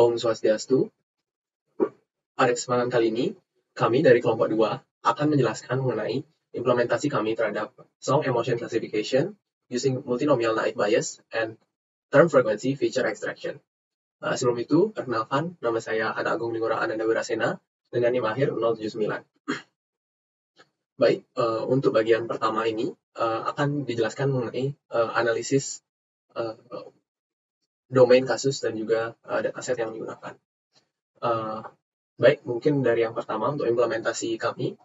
Om Swastiastu. Pada kesempatan kali ini, kami dari kelompok 2 akan menjelaskan mengenai implementasi kami terhadap Song Emotion Classification using Multinomial Naive Bayes and Term Frequency Feature Extraction. Sebelum itu, perkenalkan, nama saya Ana Agung Ningora Ananda Wirasena dengan NIM akhir 079. Baik, untuk bagian pertama ini akan dijelaskan mengenai analisis domain kasus dan juga dataset yang digunakan. Baik, mungkin dari yang pertama untuk implementasi kami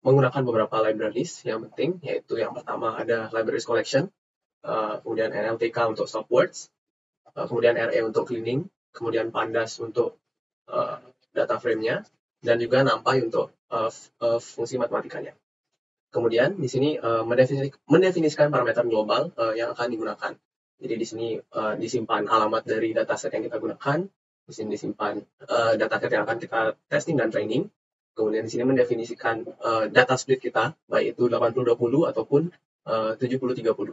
menggunakan beberapa libraries yang penting, yaitu yang pertama ada libraries collection, kemudian NLTK untuk stop words, kemudian RE untuk cleaning, kemudian pandas untuk data frame-nya, dan juga NumPy untuk fungsi matematikanya. Kemudian di sini mendefinisikan parameter global yang akan digunakan. Jadi di sini disimpan alamat dari dataset yang kita gunakan, di sini disimpan dataset yang akan kita testing dan training. Kemudian di sini mendefinisikan data split kita, baik itu 80-20 ataupun 70-30.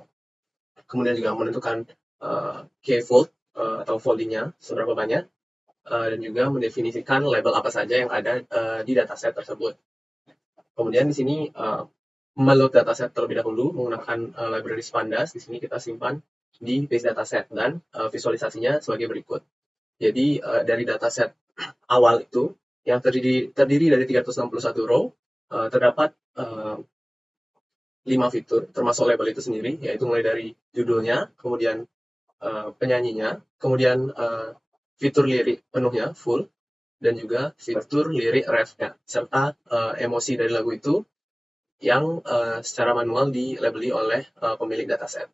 Kemudian juga menentukan k-fold atau foldingnya seberapa banyak, dan juga mendefinisikan label apa saja yang ada di dataset tersebut. Kemudian di sini meload dataset terlebih dahulu menggunakan library pandas. Di sini kita simpan di base dataset dan visualisasinya sebagai berikut. Jadi dari dataset awal itu yang terdiri dari 361 row, terdapat 5 fitur termasuk label itu sendiri, yaitu mulai dari judulnya, kemudian penyanyinya, kemudian fitur lirik penuhnya full, dan juga fitur lirik refnya, serta emosi dari lagu itu yang secara manual dilabeli oleh pemilik dataset.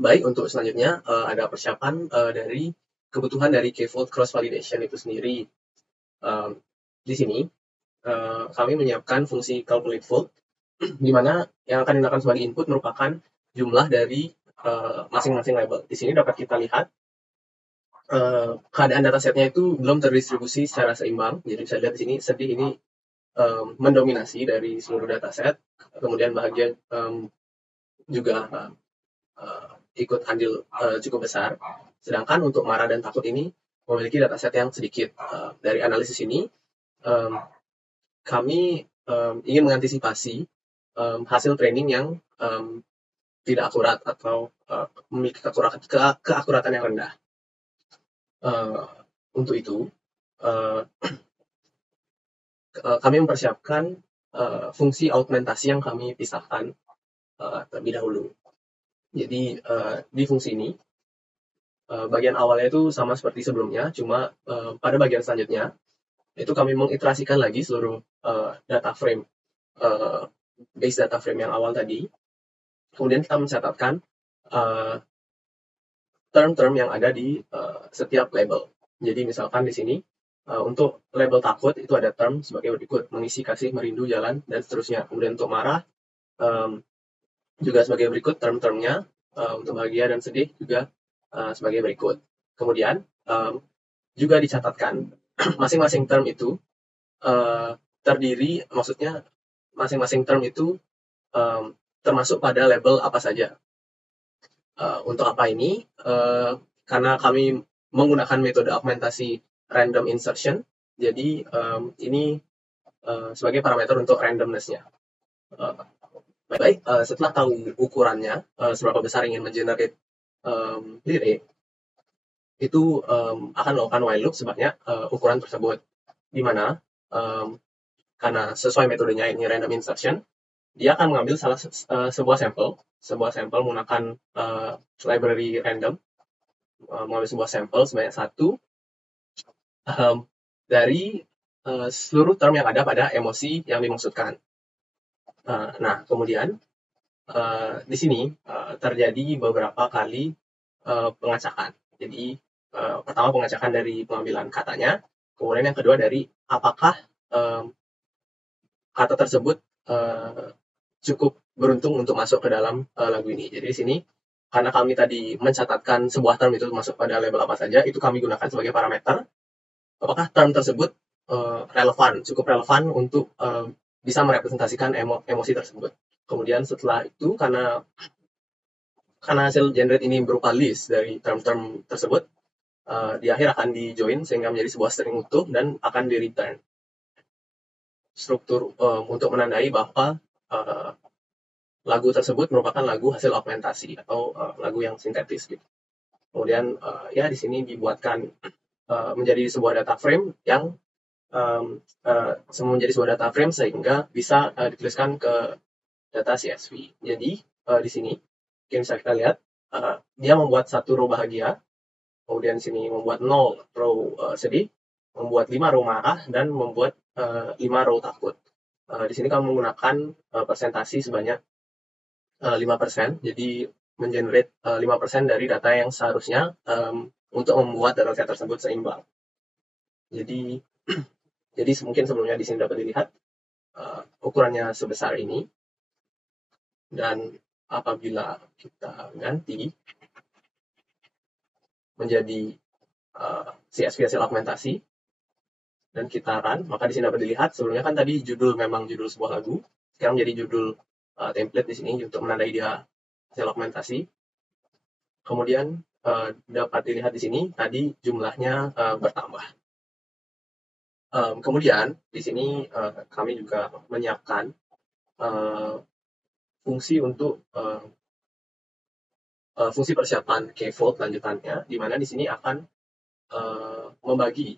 Baik, untuk selanjutnya ada persiapan dari kebutuhan dari k-fold cross validation itu sendiri. Di sini kami menyiapkan fungsi calculate fold, di mana yang akan digunakan sebagai input merupakan jumlah dari masing-masing label. Di sini dapat kita lihat keadaan datasetnya itu belum terdistribusi secara seimbang. Jadi bisa lihat di sini sedih ini mendominasi dari seluruh dataset, kemudian bahagia juga ikut andil cukup besar. Sedangkan untuk marah dan takut ini memiliki dataset yang sedikit. Dari analisis ini kami ingin mengantisipasi hasil training yang tidak akurat atau memiliki keakuratan yang rendah. Untuk itu kami mempersiapkan fungsi augmentasi yang kami pisahkan terlebih dahulu. Jadi di fungsi ini bagian awalnya itu sama seperti sebelumnya, cuma pada bagian selanjutnya itu kami mengiterasikan lagi seluruh data frame, base data frame yang awal tadi. Kemudian kita mencatatkan term-term yang ada di setiap label. Jadi misalkan di sini untuk label takut itu ada term sebagai berikut: mengisi, kasih, merindu, jalan, dan seterusnya. Kemudian untuk marah juga sebagai berikut term-termnya, untuk bahagia dan sedih juga sebagai berikut. Kemudian juga dicatatkan masing-masing term itu terdiri, maksudnya masing-masing term itu termasuk pada label apa saja. Untuk apa ini? Karena kami menggunakan metode augmentasi random insertion, jadi ini sebagai parameter untuk randomness-nya. Baik, setelah tahu ukurannya, seberapa besar ingin mengenerate lirik, itu akan melakukan while loop sebanyak ukuran tersebut, di mana karena sesuai metodenya ini random insertion, dia akan mengambil sebuah sampel menggunakan library random, mengambil sebuah sampel sebanyak 1 dari seluruh term yang ada pada emosi yang dimaksudkan. Nah, kemudian di sini terjadi beberapa kali pengacakan. Jadi pertama pengacakan dari pengambilan katanya, kemudian yang kedua dari apakah kata tersebut cukup beruntung untuk masuk ke dalam lagu ini. Jadi di sini karena kami tadi mencatatkan sebuah term itu masuk pada label apa saja, itu kami gunakan sebagai parameter apakah term tersebut cukup relevan untuk bisa merepresentasikan emosi tersebut. Kemudian setelah itu, karena karena hasil generate ini berupa list dari term-term tersebut, di akhir akan di-join sehingga menjadi sebuah string utuh dan akan di-return. Struktur untuk menandai bahwa lagu tersebut merupakan lagu hasil augmentasi atau lagu yang sintetis gitu. Kemudian ya di sini dibuatkan menjadi sebuah data frame yang menjadi sebuah data frame sehingga bisa dituliskan ke data CSV. Jadi di sini mungkin bisa kita lihat dia membuat satu row bahagia, kemudian di sini membuat 0 row sedih, membuat 5 row marah, dan membuat 5 row takut. Di sini kami menggunakan persentasi sebanyak 5%, jadi mengenerate 5% dari data yang seharusnya untuk membuat dataset tersebut seimbang. Jadi mungkin sebelumnya di sini dapat dilihat ukurannya sebesar ini, dan apabila kita ganti menjadi CSV hasil augmentasi dan kita run, maka di sini dapat dilihat sebelumnya kan tadi judul memang judul sebuah lagu, sekarang jadi judul template di sini untuk menandai dia hasil augmentasi. Kemudian dapat dilihat di sini tadi jumlahnya bertambah. Kemudian di sini kami juga menyiapkan fungsi untuk fungsi persiapan k-fold lanjutannya, di mana di sini akan membagi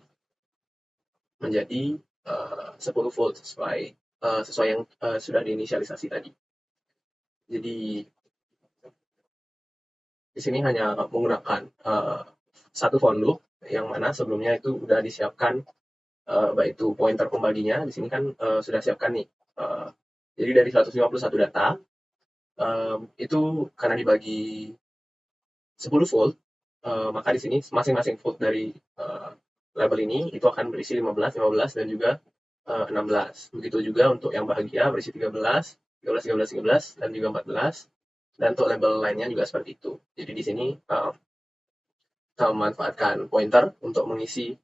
menjadi 10 fold sesuai yang sudah diinisialisasi tadi. Jadi di sini hanya menggunakan satu for loop yang mana sebelumnya itu sudah disiapkan baik itu pointer pembaginya, di sini kan sudah siapkan nih. Jadi dari 151 data itu karena dibagi 10 fold, maka di sini masing-masing fold dari label ini itu akan berisi 15, 15 dan juga 16. Begitu juga untuk yang bahagia berisi 13, 13, 13, 13 dan juga 14. Dan untuk label lainnya juga seperti itu. Jadi di sini kita memanfaatkan pointer untuk mengisi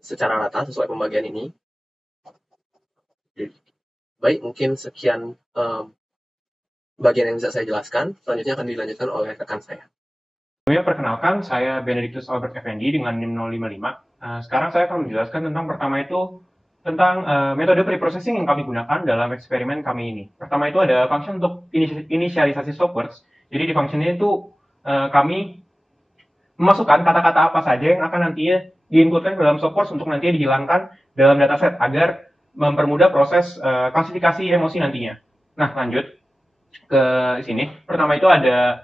secara rata sesuai pembagian ini. Baik, mungkin sekian bagian yang bisa saya jelaskan. Selanjutnya akan dilanjutkan oleh rekan saya. Sebelumnya perkenalkan, saya Benedictus Albert Effendi dengan NIM 055. Sekarang saya akan menjelaskan tentang pertama itu tentang metode preprocessing yang kami gunakan dalam eksperimen kami ini. Pertama itu ada function untuk inisialisasi stopwords. Jadi di function ini itu kami memasukkan kata-kata apa saja yang akan nantinya diinputkan dalam stopwords untuk nantinya dihilangkan dalam dataset agar mempermudah proses klasifikasi emosi nantinya. Nah, lanjut ke sini. Pertama itu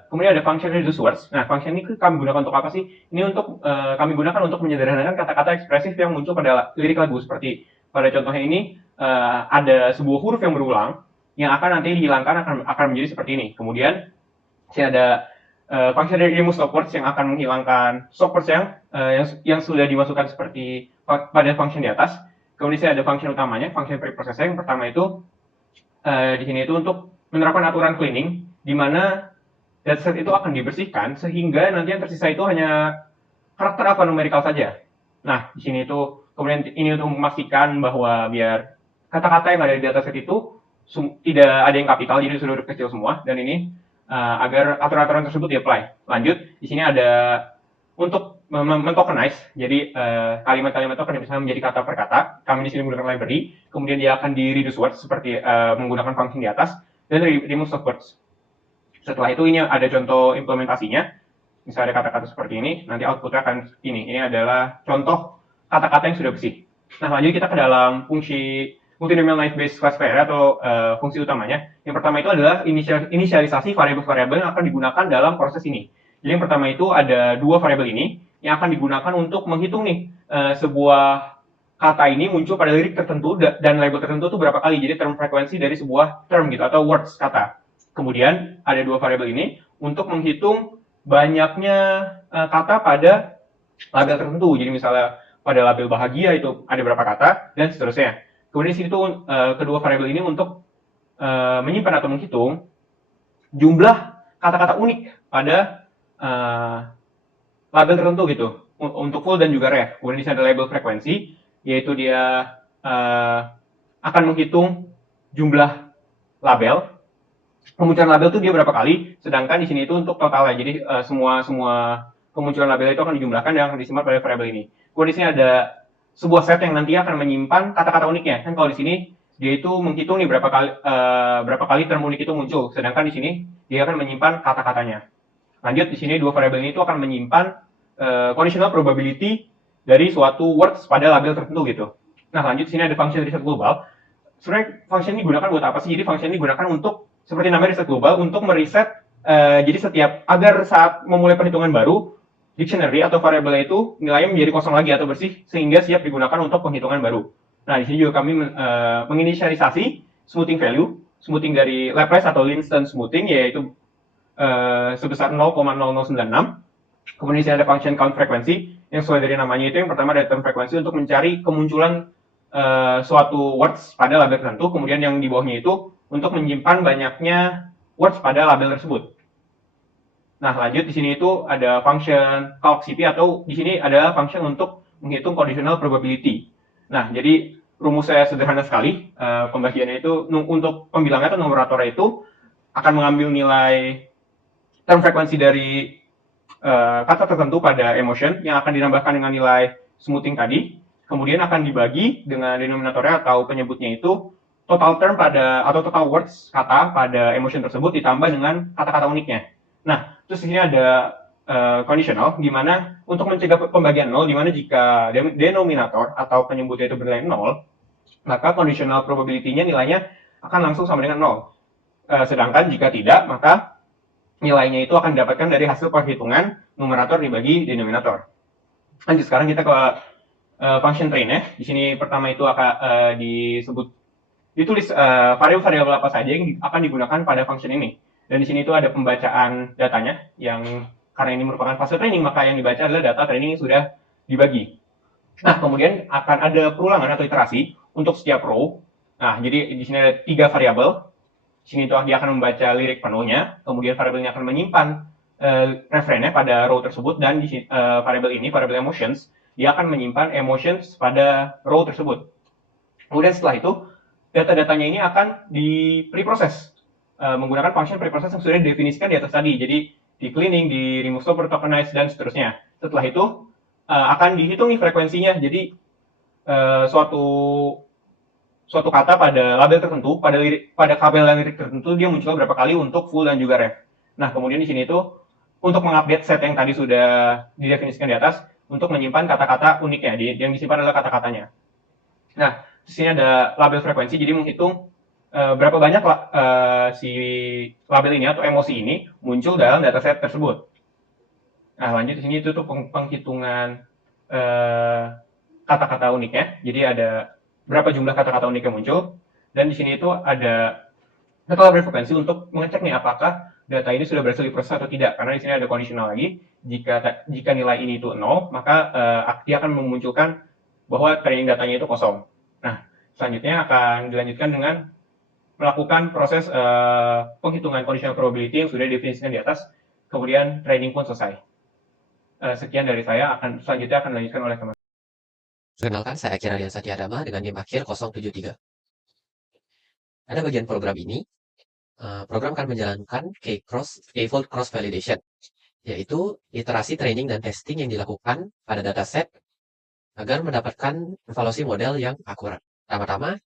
kemudian ada function reduce words. Nah, function ini kami gunakan untuk apa sih? Ini untuk kami gunakan untuk menyederhanakan kata-kata ekspresif yang muncul pada lirik lagu. Seperti pada contohnya ini ada sebuah huruf yang berulang yang akan nanti dihilangkan akan menjadi seperti ini. Kemudian sini ada function remove stopwords yang akan menghilangkan stopwords yang sudah dimasukkan seperti pada function di atas. Kemudian sini ada function utamanya, function preprocessing. Yang pertama itu di sini itu untuk menerapkan aturan cleaning, di mana dataset itu akan dibersihkan sehingga nanti yang tersisa itu hanya karakter alfanumerical saja. Nah, di sini itu kemudian ini untuk memastikan bahwa biar kata-kata yang ada di dataset itu tidak ada yang kapital, jadi sudah huruf kecil semua, dan ini agar aturan-aturan tersebut di-apply. Lanjut, di sini ada untuk mentokenize, jadi kalimat-kalimat token bisa menjadi kata per kata. Kami di sini menggunakan library, kemudian dia akan di reduce words seperti menggunakan function di atas, dan remove stopwords. Setelah itu ini ada contoh implementasinya. Misalnya ada kata-kata seperti ini, nanti outputnya akan ini. Ini adalah contoh kata-kata yang sudah bersih. Nah, lanjut kita ke dalam fungsi multinomial naive Bayes classifier atau fungsi utamanya. Yang pertama itu adalah inisialisasi variabel-variabel yang akan digunakan dalam proses ini. Jadi yang pertama itu ada dua variabel ini yang akan digunakan untuk menghitung nih sebuah kata ini muncul pada lirik tertentu dan label tertentu itu berapa kali. Jadi term frekuensi dari sebuah term gitu atau words kata. Kemudian ada dua variabel ini untuk menghitung banyaknya kata pada label tertentu. Jadi misalnya pada label bahagia itu ada berapa kata dan seterusnya. Kemudian di situ kedua variabel ini untuk menyimpan atau menghitung jumlah kata-kata unik pada label tertentu gitu untuk full dan juga ref. Kemudian di sini ada label frekuensi, yaitu dia akan menghitung jumlah label Kemunculan label tuh dia berapa kali, sedangkan di sini itu untuk totalnya. Jadi semua semua kemunculan label itu akan dijumlahkan dan akan disimpan pada variabel ini. Kemudian di sini ada sebuah set yang nanti akan menyimpan kata-kata uniknya. Kan kalau di sini dia itu menghitung nih berapa kali term unik itu muncul, sedangkan di sini dia akan menyimpan kata-katanya. Lanjut di sini dua variabel ini itu akan menyimpan conditional probability dari suatu words pada label tertentu gitu. Nah, lanjut di sini ada function reset global. Sebenarnya function ini digunakan buat apa sih? Jadi function ini digunakan untuk seperti namanya reset global untuk mereset jadi setiap agar saat memulai perhitungan baru dictionary atau variabel itu nilainya menjadi kosong lagi atau bersih sehingga siap digunakan untuk penghitungan baru. Nah, di sini juga kami menginisialisasi smoothing value, smoothing dari Laplace atau Linston smoothing yaitu sebesar 0,0096. Kemudian di sini ada function count frekuensi yang sesuai dari namanya itu yang pertama ada term frekuensi untuk mencari kemunculan suatu words pada label tertentu, kemudian yang di bawahnya itu untuk menyimpan banyaknya words pada label tersebut. Nah, lanjut di sini itu ada function calc_cp atau di sini ada function untuk menghitung conditional probability. Nah, jadi rumusnya sederhana sekali. Pembagiannya itu untuk pembilangnya atau numeratornya itu akan mengambil nilai term frekuensi dari kata tertentu pada emotion yang akan ditambahkan dengan nilai smoothing tadi, kemudian akan dibagi dengan denominatornya atau penyebutnya itu total term pada atau total words kata pada emotion tersebut ditambah dengan kata-kata uniknya. Nah, terus di sini ada conditional di mana untuk mencegah pembagian nol, di mana jika denominator atau penyebutnya itu bernilai nol, maka conditional probability-nya nilainya akan langsung sama dengan nol. Sedangkan jika tidak, maka nilainya itu akan didapatkan dari hasil perhitungan numerator dibagi denominator. Lanjut sekarang kita ke function train ya. Di sini pertama itu akan ditulis variabel apa saja yang akan digunakan pada function ini. Dan di sini itu ada pembacaan datanya yang karena ini merupakan fase training maka yang dibaca adalah data training yang sudah dibagi. Nah, kemudian akan ada perulangan atau iterasi untuk setiap row. Nah, jadi di sini ada 3 variabel. Di sini dia akan membaca lirik penuhnya, kemudian variabelnya akan menyimpan referennya pada row tersebut dan di variabel ini, variabel emotions, dia akan menyimpan emotions pada row tersebut. Kemudian setelah itu data-datanya ini akan di preproses menggunakan function preproses yang sudah didefinisikan di atas tadi. Jadi di cleaning, di remove stopper, tokenize dan seterusnya. Setelah itu akan dihitung nih frekuensinya. Jadi suatu kata pada label tertentu, pada kabel dan lirik tertentu dia muncul berapa kali untuk full dan juga ref. Nah, kemudian di sini itu untuk mengupdate set yang tadi sudah didefinisikan di atas untuk menyimpan kata-kata uniknya. Yang disimpan adalah kata-katanya. Nah, di sini ada label frekuensi, jadi menghitung berapa banyak si label ini atau emosi ini muncul dalam dataset tersebut. Nah, lanjut di sini itu tuh penghitungan kata-kata uniknya. Jadi ada berapa jumlah kata-kata unik yang muncul, dan di sini itu ada label frekuensi untuk mengecek nih apakah data ini sudah berhasil diproses atau tidak. Karena di sini ada conditional lagi. Jika nilai ini itu 0, maka dia akan memunculkan bahwa training datanya itu kosong. Nah, selanjutnya akan dilanjutkan dengan melakukan proses penghitungan conditional probability yang sudah didefinisikan di atas, kemudian training pun selesai. Sekian dari saya, selanjutnya akan dilanjutkan oleh teman. Perkenalkan, saya Akira Dian Satyadama dengan NIM akhir 073. Pada bagian program ini, program akan menjalankan k-fold cross validation, yaitu iterasi training dan testing yang dilakukan pada dataset agar mendapatkan evaluasi model yang akurat. Pertama-tama,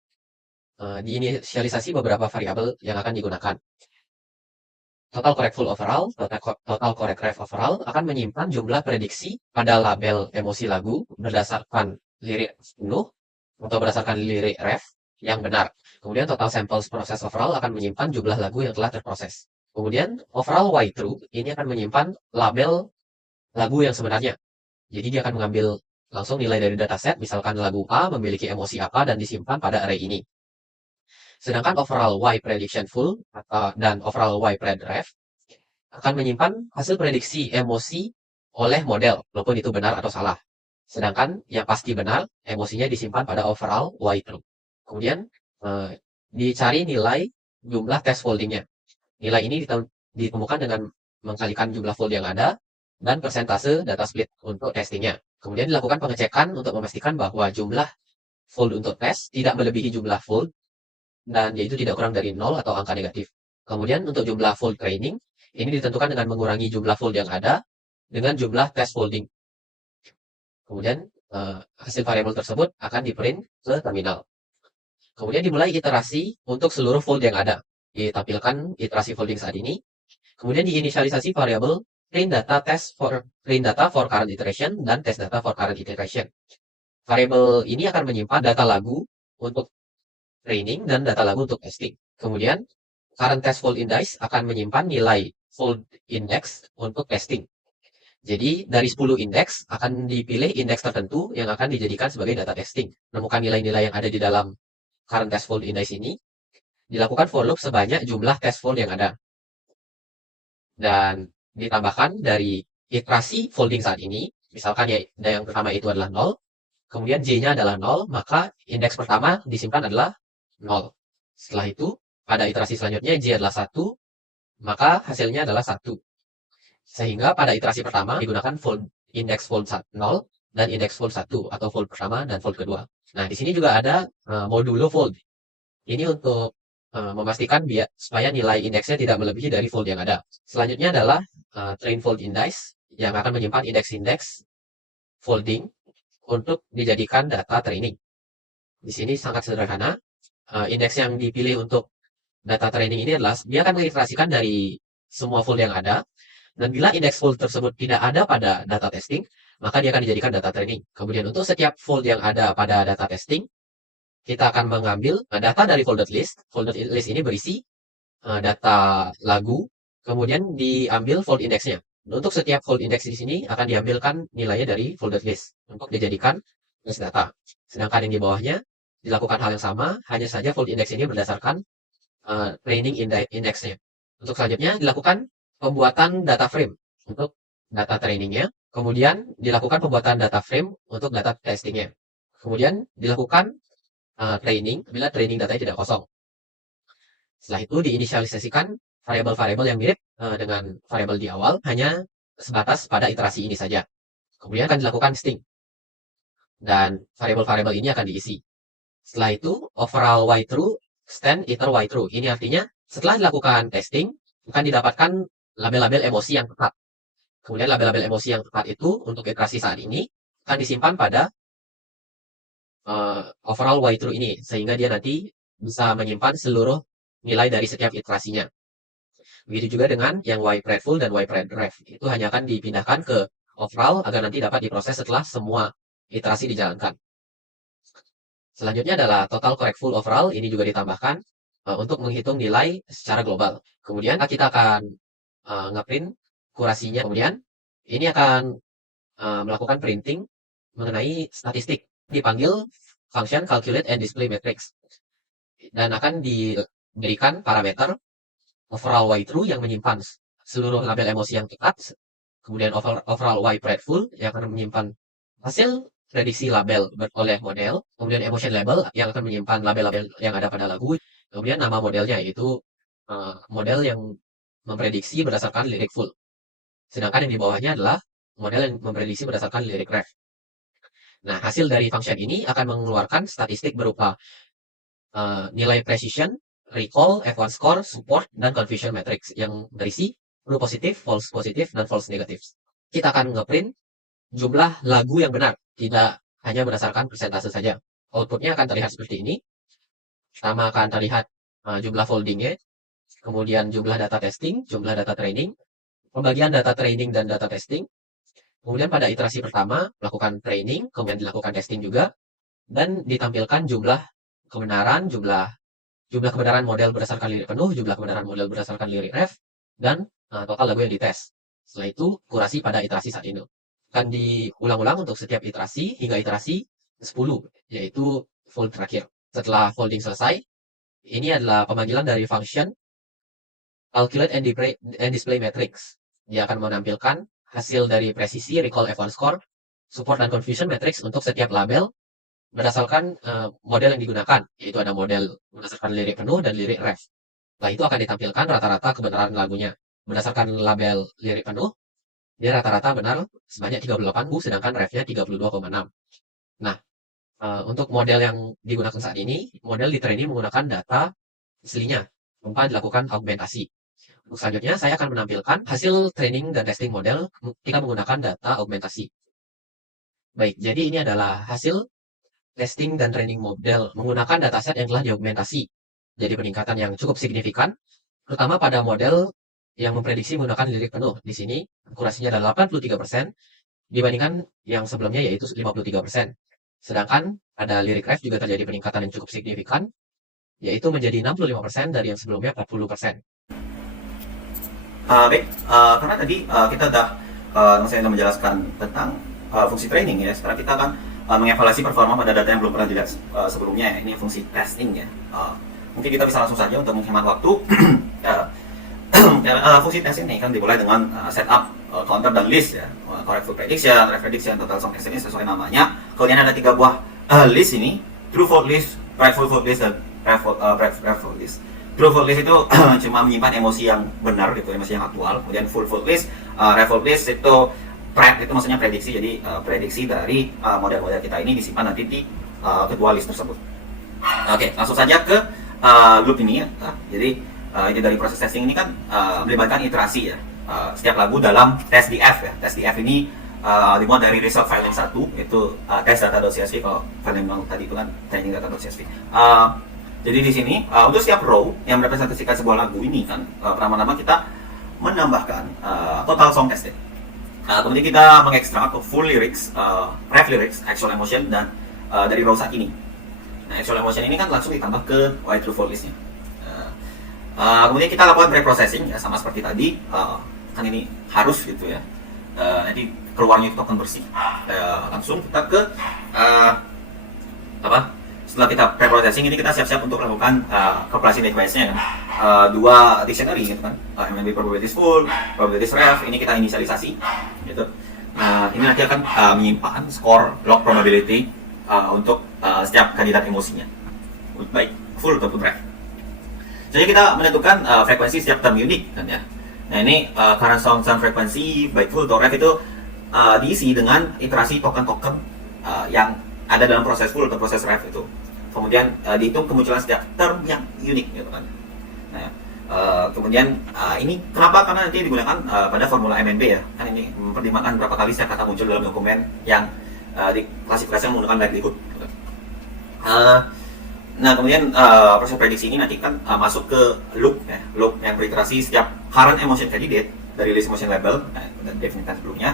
diinisialisasi beberapa variabel yang akan digunakan. Total correct full overall, total correct ref overall akan menyimpan jumlah prediksi pada label emosi lagu berdasarkan lirik penuh atau berdasarkan lirik ref yang benar. Kemudian total samples proses overall akan menyimpan jumlah lagu yang telah terproses. Kemudian overall Y true ini akan menyimpan label lagu yang sebenarnya. Jadi dia akan mengambil langsung nilai dari dataset, misalkan lagu A memiliki emosi apa dan disimpan pada array ini. Sedangkan overall Y prediction full dan overall Y pred ref akan menyimpan hasil prediksi emosi oleh model, walaupun itu benar atau salah. Sedangkan yang pasti benar, emosinya disimpan pada overall Y true. Kemudian dicari nilai jumlah test foldingnya. Nilai ini ditemukan dengan mengkalikan jumlah fold yang ada dan persentase data split untuk testingnya. Kemudian dilakukan pengecekan untuk memastikan bahwa jumlah fold untuk tes tidak melebihi jumlah fold dan yaitu tidak kurang dari 0 atau angka negatif. Kemudian untuk jumlah fold training, ini ditentukan dengan mengurangi jumlah fold yang ada dengan jumlah test folding. Kemudian hasil variabel tersebut akan di-print ke terminal. Kemudian dimulai iterasi untuk seluruh fold yang ada. Ditampilkan iterasi folding saat ini. Kemudian diinisialisasi variabel print data for current iteration dan test data for current iteration. Variabel ini akan menyimpan data lagu untuk training dan data lagu untuk testing. Kemudian current test fold index akan menyimpan nilai fold index untuk testing. Jadi dari 10 indeks akan dipilih indeks tertentu yang akan dijadikan sebagai data testing. Menemukan nilai-nilai yang ada di dalam current test fold index ini, dilakukan for loop sebanyak jumlah test fold yang ada. Dan ditambahkan dari iterasi folding saat ini, misalkan ya yang pertama itu adalah 0, kemudian J-nya adalah 0, maka indeks pertama disimpan adalah 0. Setelah itu, pada iterasi selanjutnya J adalah 1, maka hasilnya adalah 1. Sehingga pada iterasi pertama digunakan indeks fold 0 dan indeks fold 1 atau fold pertama dan fold kedua. Nah, di sini juga ada modulo fold. Ini untuk memastikan supaya nilai indeksnya tidak melebihi dari fold yang ada. Selanjutnya adalah train fold index yang akan menyimpan indeks-indeks folding untuk dijadikan data training. Di sini sangat sederhana. Indeks yang dipilih untuk data training ini adalah dia akan mengiterasikan dari semua fold yang ada. Dan bila indeks fold tersebut tidak ada pada data testing, maka dia akan dijadikan data training. Kemudian untuk setiap fold yang ada pada data testing, kita akan mengambil data dari folded list. Folded list ini berisi data lagu, kemudian diambil fold indexnya. Untuk setiap fold index di sini akan diambilkan nilainya dari folded list untuk dijadikan list data. Sedangkan yang di bawahnya dilakukan hal yang sama, hanya saja fold index ini berdasarkan training indexnya. Untuk selanjutnya dilakukan pembuatan data frame untuk data trainingnya, kemudian dilakukan pembuatan data frame untuk data testingnya. Kemudian dilakukan training bila training datanya tidak kosong. Setelah itu diinisialisasikan variabel-variabel yang mirip dengan variabel di awal, hanya sebatas pada iterasi ini saja. Kemudian akan dilakukan string. Dan variabel-variabel ini akan diisi. Setelah itu, overall y true, stand iter y true. Ini artinya setelah dilakukan testing, akan didapatkan label-label emosi yang tepat. Kemudian label-label emosi yang tepat itu untuk iterasi saat ini akan disimpan pada overall y true ini, sehingga dia nanti bisa menyimpan seluruh nilai dari setiap iterasinya. Begitu juga dengan yang y pred full dan y pred ref. Itu hanya akan dipindahkan ke overall agar nanti dapat diproses setelah semua iterasi dijalankan. Selanjutnya adalah total correct full overall. Ini juga ditambahkan untuk menghitung nilai secara global. Kemudian kita akan ngeprint kurasinya. Kemudian ini akan melakukan printing mengenai statistik. Dipanggil function calculate and display matrix. Dan akan diberikan parameter overall y true yang menyimpan seluruh label emosi yang tepat. Kemudian overall y pred full yang akan menyimpan hasil prediksi label oleh model. Kemudian emotion label yang akan menyimpan label-label yang ada pada lagu. Kemudian nama modelnya yaitu model yang memprediksi berdasarkan lirik full. Sedangkan yang di bawahnya adalah model yang memprediksi berdasarkan lirik ref. Nah, hasil dari function ini akan mengeluarkan statistik berupa nilai precision, recall, F1 score, support, dan confusion matrix yang berisi true positif, false positif, dan false negatif. Kita akan ngeprint jumlah lagu yang benar, tidak hanya berdasarkan persentase saja. Outputnya akan terlihat seperti ini. Pertama akan terlihat jumlah foldingnya, kemudian jumlah data testing, jumlah data training, pembagian data training dan data testing. Kemudian pada iterasi pertama, melakukan training, kemudian dilakukan testing juga, dan ditampilkan jumlah kebenaran, jumlah kebenaran model berdasarkan lirik penuh, jumlah kebenaran model berdasarkan lirik ref, dan total lagu yang dites. Setelah itu, kurasi pada iterasi saat ini. Akan diulang-ulang untuk setiap iterasi hingga iterasi 10, yaitu fold terakhir. Setelah folding selesai, ini adalah pemanggilan dari function calculate and display matrix. Dia akan menampilkan hasil dari presisi, recall, F1 score, support, dan confusion matrix untuk setiap label berdasarkan model yang digunakan, yaitu ada model berdasarkan lirik penuh dan lirik ref. Setelah itu akan ditampilkan rata-rata kebenaran lagunya. Berdasarkan label lirik penuh, dia rata-rata benar sebanyak 38, sedangkan refnya 32,6. Nah, untuk model yang digunakan saat ini, model di training menggunakan data aslinya, tanpa dilakukan augmentasi. Untuk selanjutnya, saya akan menampilkan hasil training dan testing model kita menggunakan data augmentasi. Baik, jadi ini adalah hasil testing dan training model menggunakan dataset yang telah diaugmentasi. Jadi peningkatan yang cukup signifikan, terutama pada model yang memprediksi menggunakan lirik penuh. Di sini akurasinya adalah 83% dibandingkan yang sebelumnya yaitu 53%. Sedangkan pada lirik ref juga terjadi peningkatan yang cukup signifikan, yaitu menjadi 65% dari yang sebelumnya 40%. Baik, karena tadi kita saya sudah menjelaskan tentang fungsi training ya. Sekarang kita akan mengevaluasi performa pada data yang belum pernah dilihat sebelumnya. Ini fungsi testing ya. Mungkin kita bisa langsung saja untuk menghemat waktu. Fungsi testing ini kan dimulai dengan setup counter dan list ya. Correct full prediction, ref prediction, total song testing ini sesuai namanya. Kemudian ada 3 buah list ini, true false list, right full list, dan ref false list. True false list itu cuma menyimpan emosi yang benar gitu, emosi yang aktual. Kemudian full list, ref false list itu itu maksudnya prediksi. Jadi prediksi dari model-model kita ini disimpan nanti di kedua list tersebut. Oke, langsung saja ke loop ini ya. Jadi ini dari proses testing ini kan melibatkan iterasi ya. Setiap lagu dalam tes DF ya. Tes DF ini dimuat dari result file yang satu, yaitu test.data.csv. Kalau file yang tadi itu kan training data.csv. Jadi di sini untuk setiap row yang merepresentasikan sebuah lagu ini kan pertama-tama kita menambahkan total song testing. Kemudian kita mengekstrak full lyrics, ref lyrics, actual emotion dan dari row saat ini. Nah, actual emotion ini kan langsung ditambah ke white true false list-nya. Kemudian kita lakukan preprocessing ya, sama seperti tadi, kan ini harus gitu ya. Nanti keluarnya itu token bersih. Langsung kita ke setelah kita preprocessing ini kita siap-siap untuk melakukan calculation database-nya kan. 2 dictionary gitu kan. MNB probabilities full, probabilities ref, ini kita inisialisasi gitu. Ini nanti akan menyimpan skor log probability untuk setiap kandidat emosinya, baik full ataupun ref. Jadi kita menentukan frekuensi setiap term unik kan ya. Nah ini current sound frequency baik full atau ref itu diisi dengan iterasi token-token yang ada dalam proses full atau proses ref itu. Kemudian dihitung kemunculan setiap term yang unik gitu kan. Nah, kemudian ini kenapa? Karena nanti digunakan pada formula MNB ya. Kan ini mempertimbangkan berapa kali setiap kata muncul dalam dokumen yang diklasifikasikan menggunakan likelihood. Gitu. Nah kemudian proses prediksi ini nanti kan masuk ke loop ya, loop yang beriterasi setiap current emotion candidate dari list emotion label dan definisikan sebelumnya.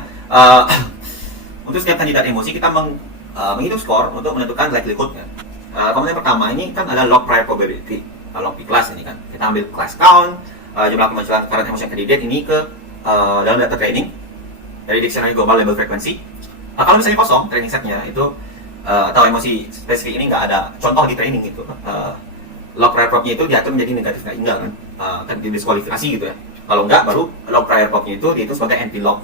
Untuk setiap kandidat emosi kita menghitung skor untuk menentukan likelihood ya. Kemudian pertama ini kan ada log prior probability, log P class ini kan. Kita ambil class count, jumlah kemunculan current emotion candidate ini ke dalam data training dari dictionary global label frequency. Kalau misalnya kosong training setnya itu atau emosi spesifik ini nggak ada contoh di training gitu, log prior prop-nya itu diatur menjadi negatif nggak enggak kan, kan didiskualifikasi gitu ya. Kalau enggak baru log prior prop-nya itu dihitung sebagai NP log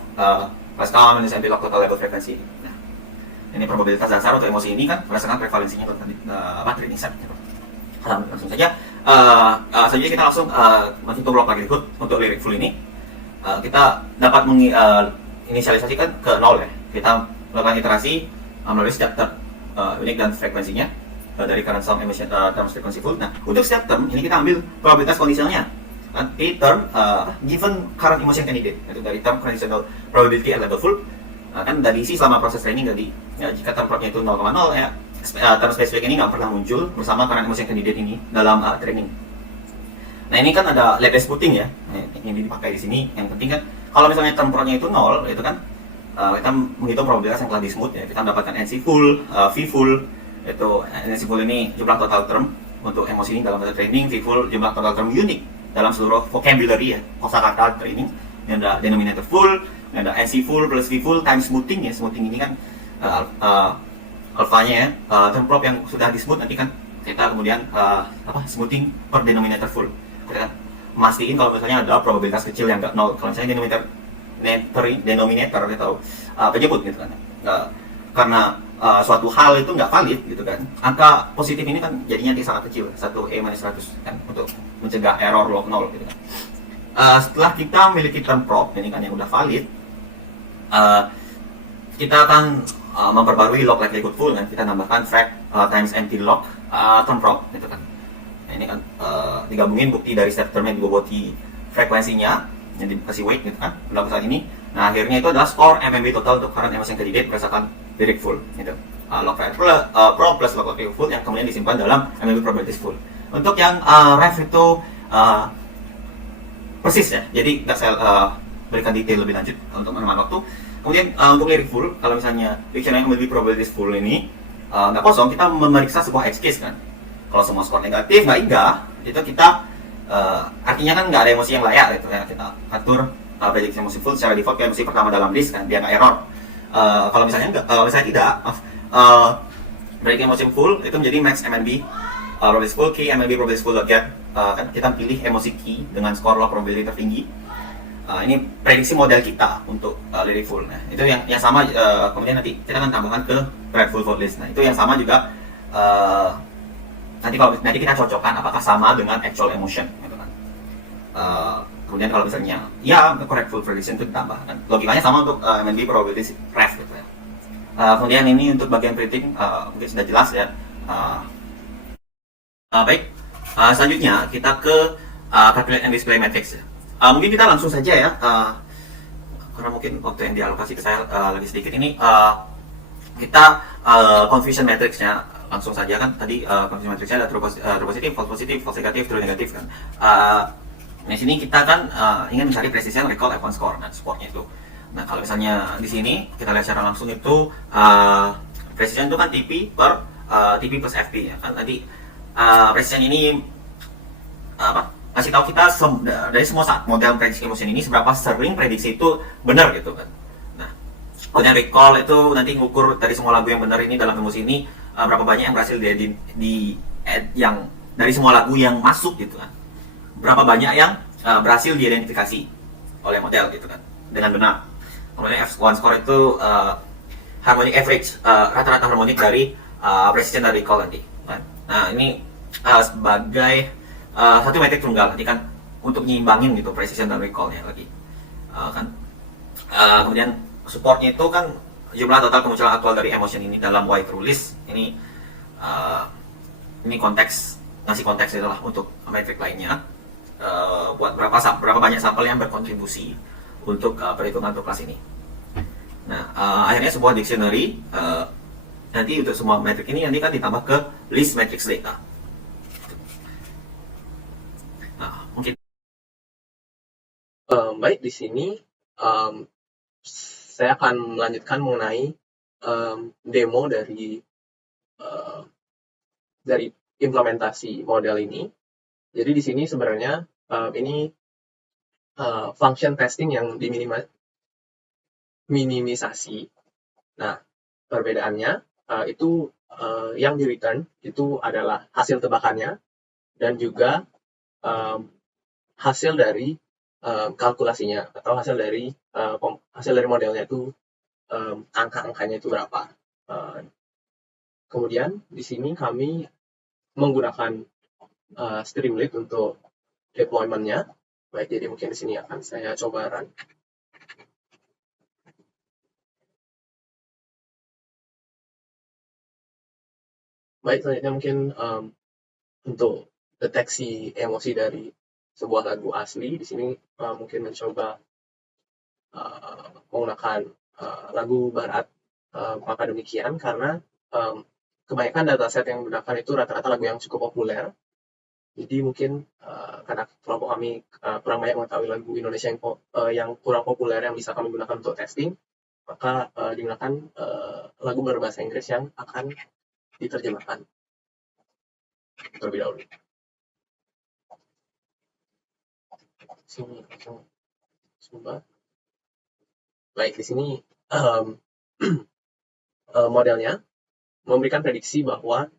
class count minus NP log total label frequency. Nah, ini probabilitas dasar untuk emosi ini kan berdasarkan prevalensinya training set gitu. Langsung saja selanjutnya kita langsung menghitung log likelihood untuk lirik full ini. Kita dapat menginisialisasikan ke 0 ya. Kita melakukan iterasi melalui setiap term unik dan frekuensinya dari current sound emission term frequency full. Nah, untuk setiap term ini kita ambil probabilitas kondisionalnya. Nanti term given current emotion candidate, itu dari term conditional probability and level full kan dari isi selama proses training tadi. Ya, jika term prop-nya itu 0,0 ya, term spesifik ini nggak pernah muncul bersama current emotion candidate ini dalam training. Nah ini kan ada label smoothing ya, yang dipakai di sini. Yang penting kan kalau misalnya term prop-nya itu 0, itu kan kita menghitung probabilitas yang telah di smooth ya. Kita mendapatkan NC full, V full, itu NC full ini jumlah total term untuk emosi ini dalam data training, V full jumlah total term unik dalam seluruh vocabulary ya, kosakata training. Ini ada denominator full, ini ada NC full plus V full times smoothing ya. Smoothing ini kan alfanya ya, term prop yang sudah di smooth nanti kan kita kemudian smoothing per denominator full. Kita kan mastiin kalau misalnya ada probabilitas kecil yang nggak 0, kalau misalnya denominator atau penyebut gitu kan, karena suatu hal itu nggak valid gitu kan, angka positif ini kan jadinya sangat kecil, 1e-100 kan, untuk mencegah error log 0 gitu kan. Setelah kita memiliki term prop ini kan yang udah valid, kita akan memperbarui log likelihood full kan. Kita nambahkan fact times empty log term prop gitu kan. Nah, ini kan digabungin bukti dari step term yang diboboti frekuensinya yang dikasih weight gitu kan dalam saat ini. Nah, akhirnya itu adalah skor MMB total untuk current emotion candidate berdasarkan lyric full gitu. Log pro plus log full yang kemudian disimpan dalam MMB probabilities full. Untuk yang ref itu persis ya, jadi nggak saya berikan detail lebih lanjut untuk meneman waktu. Kemudian untuk lyric full, kalau misalnya dictionary MMB probabilities full ini nggak kosong, kita memeriksa sebuah edge case kan. Kalau semua skor negatif nggak indah, itu kita artinya kan nggak ada emosi yang layak gitu ya, kita atur prediksi emosi full secara default kayak emosi pertama dalam list kan biar nggak error. Kalau misalnya enggak, misalnya tidak, prediksi emosi full itu menjadi max MNB probability full, key MNB probability full gap. Kan kita pilih emosi key dengan skor log probability tertinggi. Ini prediksi model kita untuk lyric full. Nah, itu yang sama. Kemudian nanti kita akan tambahkan ke thread full vote list. Nah, itu yang sama juga. Nanti kita cocokkan apakah sama dengan actual emotion gitu kan. Kemudian kalau misalnya ya correct full prediction itu ditambah kan. Logikanya sama untuk MNB probability ref gitu ya. Kemudian ini untuk bagian printing mungkin sudah jelas ya. Baik, selanjutnya kita ke calculate and display matrix ya. Mungkin kita langsung saja ya, karena mungkin waktu yang dialokasi ke saya lagi sedikit ini, kita confusion matrixnya langsung saja kan. Tadi confusion matrixnya ada true positif, false negatif, true negatif kan. Di sini kita kan ingin mencari precision recall F1 score, nah score-nya itu. Nah kalau misalnya di sini kita lihat secara langsung itu precision itu kan TP per TP plus FP ya kan. Tadi precision ini kasih tahu kita dari semua model prediksi emotion ini seberapa sering prediksi itu benar gitu kan. Nah, kemudian recall itu nanti ngukur dari semua lagu yang benar ini dalam emosi ini berapa banyak yang berhasil yang dari semua lagu yang masuk gitu kan. Berapa banyak yang berhasil diidentifikasi oleh model gitu kan dengan benar. Kemudian F1 score itu harmonic average, rata-rata harmonik dari precision dan recall nanti kan. Nah, ini sebagai satu metrik tunggal nanti kan untuk nyimbangin gitu precision dan recallnya lagi kan. Kemudian supportnya itu kan jumlah total kemunculan aktual dari emotion ini dalam Y true list. Ini ngasih konteks itulah untuk metrik lainnya, buat berapa banyak sampel yang berkontribusi untuk perhitungan untuk kelas ini. Nah, akhirnya sebuah dictionary nanti untuk semua metrik ini nanti kan ditambah ke list matrix data. Mungkin baik, di sini saya akan melanjutkan mengenai demo dari implementasi model ini. Jadi di sini sebenarnya ini function testing yang diminimisasi. Nah, perbedaannya itu yang di return itu adalah hasil tebakannya dan juga hasil dari kalkulasinya atau hasil dari modelnya itu angka-angkanya itu berapa. Kemudian di sini kami menggunakan Streamlit untuk deployment-nya. Baik, jadi mungkin di sini akan saya coba run. Baik, selanjutnya mungkin untuk deteksi emosi dari sebuah lagu asli. Di sini mungkin mencoba menggunakan lagu barat. Maka demikian karena kebanyakan dataset yang digunakan itu rata-rata lagu yang cukup populer. Jadi mungkin karena kelompok kami kurang banyak mengetahui lagu Indonesia yang kurang populer yang bisa kami gunakan untuk testing, maka digunakan lagu berbahasa Inggris yang akan diterjemahkan terlebih dahulu. Sini langsung coba. Baik, di sini modelnya memberikan prediksi bahwa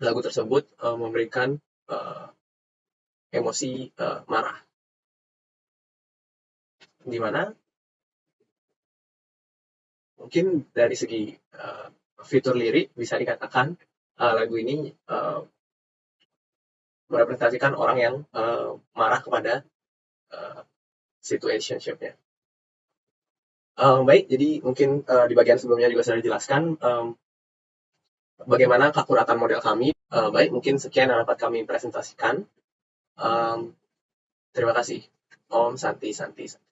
lagu tersebut memberikan emosi marah. Di mana mungkin dari segi fitur lirik bisa dikatakan lagu ini merepresentasikan orang yang marah kepada situationship-nya. Baik, jadi mungkin di bagian sebelumnya juga sudah dijelaskan bagaimana keakuratan model kami. Baik, mungkin sekian yang dapat kami presentasikan. Terima kasih. Om Santi Santi.